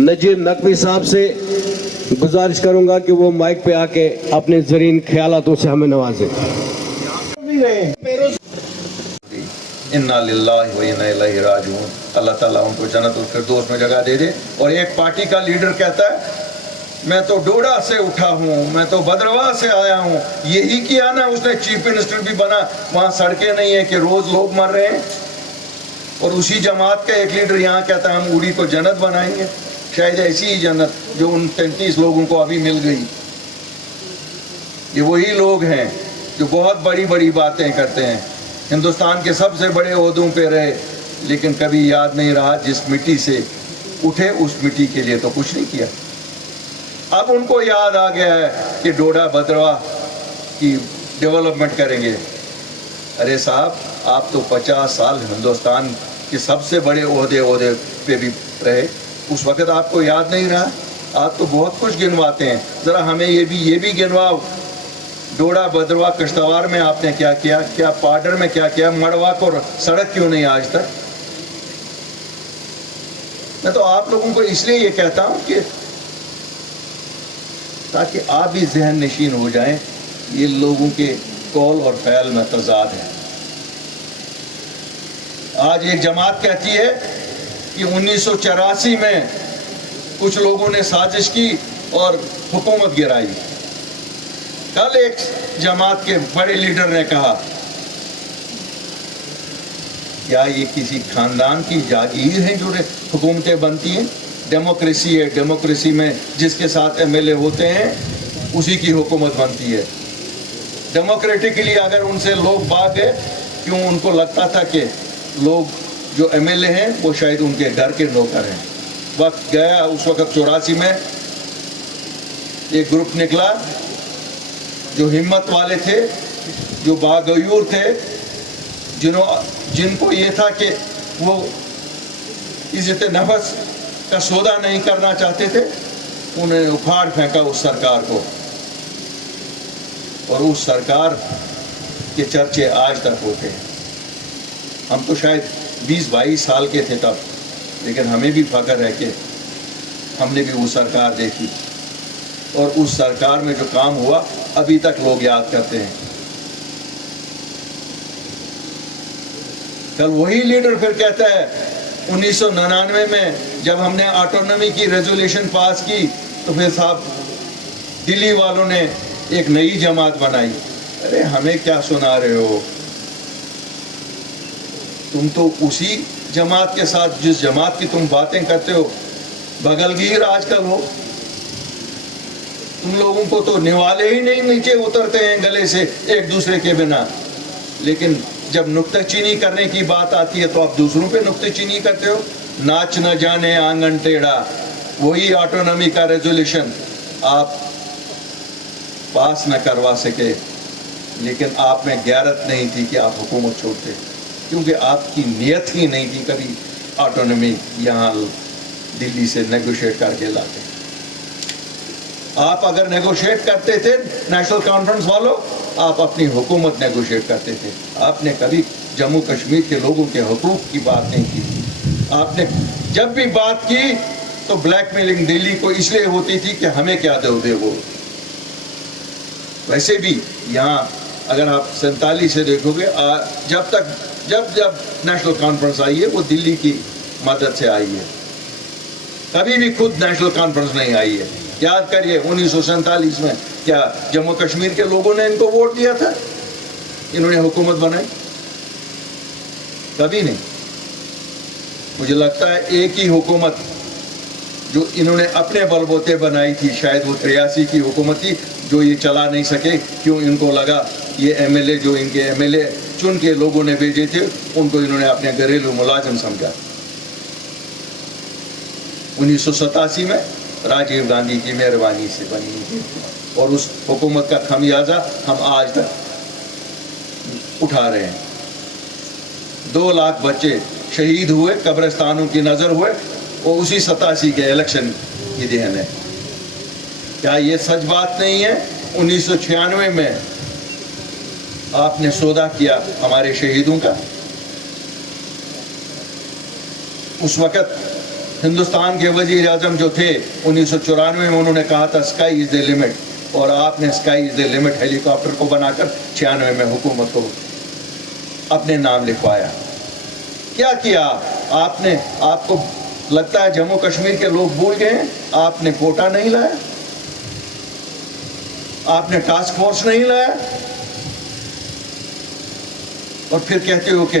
نذیر نقوی صاحب سے گزارش کروں گا کہ وہ مائک پہ آ کے اپنے زرین خیالاتوں سے ہمیں نوازیں۔ انا للہ و انا الیہ راجعون۔ اللہ تعالیٰ ان کو جنت الفردوس میں جگہ دے دے۔ اور ایک پارٹی کا لیڈر کہتا ہے میں تو ڈوڈا سے اٹھا ہوں، میں تو بدرواہ سے آیا ہوں، یہی کیا نا اس نے چیف منسٹر بھی بنا، وہاں سڑکیں نہیں ہیں کہ روز لوگ مر رہے ہیں۔ اور اسی جماعت کا ایک لیڈر یہاں کہتا ہے ہم اوڑی کو جنت بنائیں گے، شاید ایسی ہی جنت جو ان 33 لوگوں کو ابھی مل گئی۔ یہ وہی لوگ ہیں جو بہت بڑی بڑی باتیں کرتے ہیں، ہندوستان کے سب سے بڑے عہدوں پہ رہے، لیکن کبھی یاد نہیں رہا جس مٹی سے اٹھے اس مٹی کے لیے تو کچھ نہیں کیا۔ اب ان کو یاد آ گیا ہے کہ ڈوڈا بدرواہ کی ڈیولپمنٹ کریں گے۔ ارے صاحب آپ تو 50 سال ہندوستان کے سب سے بڑے عہدے پہ بھی رہے، اس وقت آپ کو یاد نہیں رہا؟ آپ تو بہت کچھ گنواتے ہیں، ذرا ہمیں یہ بھی گنواؤ۔ ڈوڈا بدرواہ کشتواڑ میں آپ نے کیا کیا، کیا پاڈر میں کیا کیا، مڑوا کو سڑک کیوں نہیں آج تک؟ میں تو آپ لوگوں کو اس لیے یہ کہتا ہوں کہ تاکہ آپ بھی ذہن نشین ہو جائیں، یہ لوگوں کے قول اور فعل میں تضاد ہے۔ آج ایک جماعت کہتی ہے کہ 1984 میں کچھ لوگوں نے سازش کی اور حکومت گرائی۔ کل ایک جماعت کے بڑے لیڈر نے کہا کیا یہ کسی خاندان کی جاگیر ہے جو حکومتیں بنتی ہیں؟ ڈیموکریسی ہے، ڈیموکریسی میں جس کے ساتھ ایم ایل اے ہوتے ہیں اسی کی حکومت بنتی ہے۔ ڈیموکریٹکلی اگر ان سے لوگ بھاگ گئے، کیوں ان کو لگتا تھا کہ لوگ جو ایم ایل اے ہیں وہ شاید ان کے گھر کے نوکر ہیں۔ وقت گیا، اس وقت 84 میں ایک گروپ نکلا جو ہمت والے تھے، جو باغیور تھے، جن کو یہ تھا کہ وہ عزت نفس کا سودا نہیں کرنا چاہتے تھے، انہوں نے اکھاڑ پھینکا اس سرکار کو، اور اس سرکار کے چرچے آج تک ہوتے ہیں۔ ہم تو شاید 20-22 سال کے تھے تب، لیکن ہمیں بھی فخر ہے کہ ہم نے بھی وہ سرکار دیکھی، اور اس سرکار میں جو کام ہوا ابھی تک لوگ یاد کرتے ہیں۔ کل وہی لیڈر پھر کہتا ہے 1999 میں جب ہم نے آٹونومی کی ریزولیوشن پاس کی تو پھر صاحب دلی والوں نے ایک نئی جماعت بنائی۔ ارے ہمیں کیا سنا رہے ہو؟ تم تو اسی جماعت کے ساتھ جس جماعت کی تم باتیں کرتے ہو بغل گیر آج کل ہو۔ تم لوگوں کو تو نوالے ہی نہیں نیچے اترتے ہیں گلے سے ایک دوسرے کے بنا، لیکن جب نکتہ چینی کرنے کی بات آتی ہے تو آپ دوسروں پہ نکتہ چینی کرتے ہو۔ ناچ نہ جانے آنگن ٹیڑھا، وہی آٹونومی کا ریزولیوشن آپ پاس نہ کروا سکے، لیکن آپ میں غیرت نہیں تھی کہ آپ حکومت چھوڑتے، کیونکہ آپ کی نیت ہی نہیں تھی کبھی آٹونومی یہاں دلی سے نیگوشیٹ کر کے لاتے۔ آپ اگر نیگوشیٹ کرتے تھے نیشنل کانفرنس والوں، آپ اپنی حکومت نیگوشیٹ کرتے تھے۔ آپ نے کبھی جموں کشمیر کے لوگوں کے حقوق کی بات نہیں کی۔ آپ نے جب بھی بات کی تو بلیک میلنگ دلی کو اس لیے ہوتی تھی کہ ہمیں کیا دو گے وہ۔ ویسے بھی یہاں اگر آپ 47 سے دیکھو گے، جب نیشنل کانفرنس آئی ہے وہ دلی کی مدد سے آئی ہے، کبھی بھی خود نیشنل کانفرنس نہیں آئی ہے۔ یاد کریے 1947 میں کیا جموں کشمیر کے لوگوں نے ان کو ووٹ دیا تھا؟ انہوں نے حکومت بنائی؟ کبھی نہیں۔ مجھے لگتا ہے ایک ہی حکومت جو انہوں نے اپنے بلبوتے بنائی تھی، شاید وہ 83 کی حکومت تھی، جو یہ چلا نہیں سکے، کیوں؟ ان کو لگا یہ ایم ایل اے جو ان کے ایم ایل اے چن کے لوگوں نے بھیجے تھے ان کو انہوں نے اپنے گھریلو ملازم سمجھا۔ 1987 میں راجیو گاندھی کی مہربانی سے بنی تھی، اور اس حکومت کا خمیازہ ہم آج تک اٹھا رہے ہیں۔ 2 لاکھ بچے شہید ہوئے، قبرستانوں کی نظر ہوئے، وہ اسی 87 کے الیکشن کی دہن ہے۔ کیا یہ سچ بات نہیں ہے؟ 1996 میں آپ نے سودا کیا ہمارے شہیدوں کا، اس وقت ہندوستان کے وزیر اعظم جو تھے 1994 میں انہوں نے کہا تھا اسکائی از دا لمٹ, اور آپ نے sky is the limit Halley copter کو بنا کر 96 میں حکومت کو اپنے نام لکھوایا. کیا کیا آپ نے؟ آپ کو لگتا ہے جموں کشمیر کے لوگ بھول گئے ہیں؟ آپ نے کوٹا نہیں لایا, آپ نے ٹاسک فورس نہیں لایا, اور پھر کہتے ہو کہ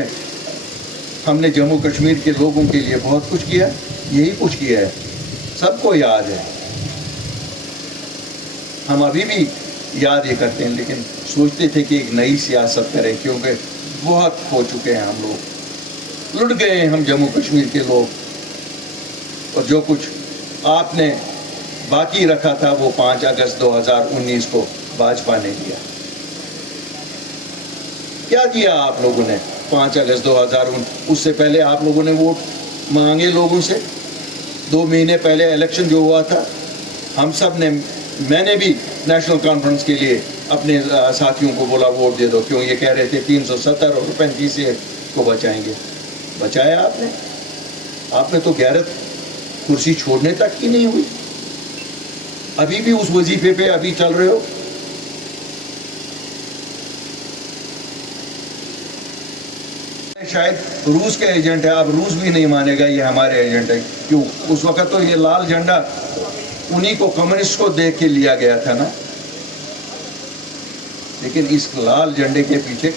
ہم نے جموں کشمیر کے لوگوں کے لیے بہت کچھ کیا. یہی کچھ کیا ہے, سب کو یاد ہے, ہم ابھی بھی یاد ہی کرتے ہیں, لیکن سوچتے تھے کہ ایک نئی سیاست کریں, کیونکہ بہت ہو چکے ہیں ہم لوگ, لٹ گئے ہیں ہم جموں کشمیر کے لوگ. اور جو کچھ آپ نے باقی رکھا تھا وہ 5 اگست 2019 کو بھاجپا نے دیا. کیا کیا آپ لوگوں نے 5 اگست 2019؟ اس سے پہلے آپ لوگوں نے ووٹ مانگے لوگوں سے. 2 مہینے پہلے الیکشن جو ہوا تھا, ہم سب نے, میں نے بھی نیشنل کانفرنس کے لیے اپنے ساتھیوں کو بولا ووٹ دے دو, کیوں یہ کہہ رہے تھے 370 اور 35 کو بچائیں گے. بچایا آپ نے؟ آپ نے تو غیرت کرسی چھوڑنے تک کی نہیں ہوئی, ابھی بھی اس وظیفے پہ ابھی چل رہے ہو. شاید روس کے ایجنٹ ہے, اب روس بھی نہیں مانے گا یہ ہمارے ایجنٹ ہے. کیوں؟ اس وقت تو یہ لال جھنڈا انہی کو, کمیونسٹ کو دیکھ کے لیا گیا تھا نا. لیکن اس لال جھنڈے کے پیچھے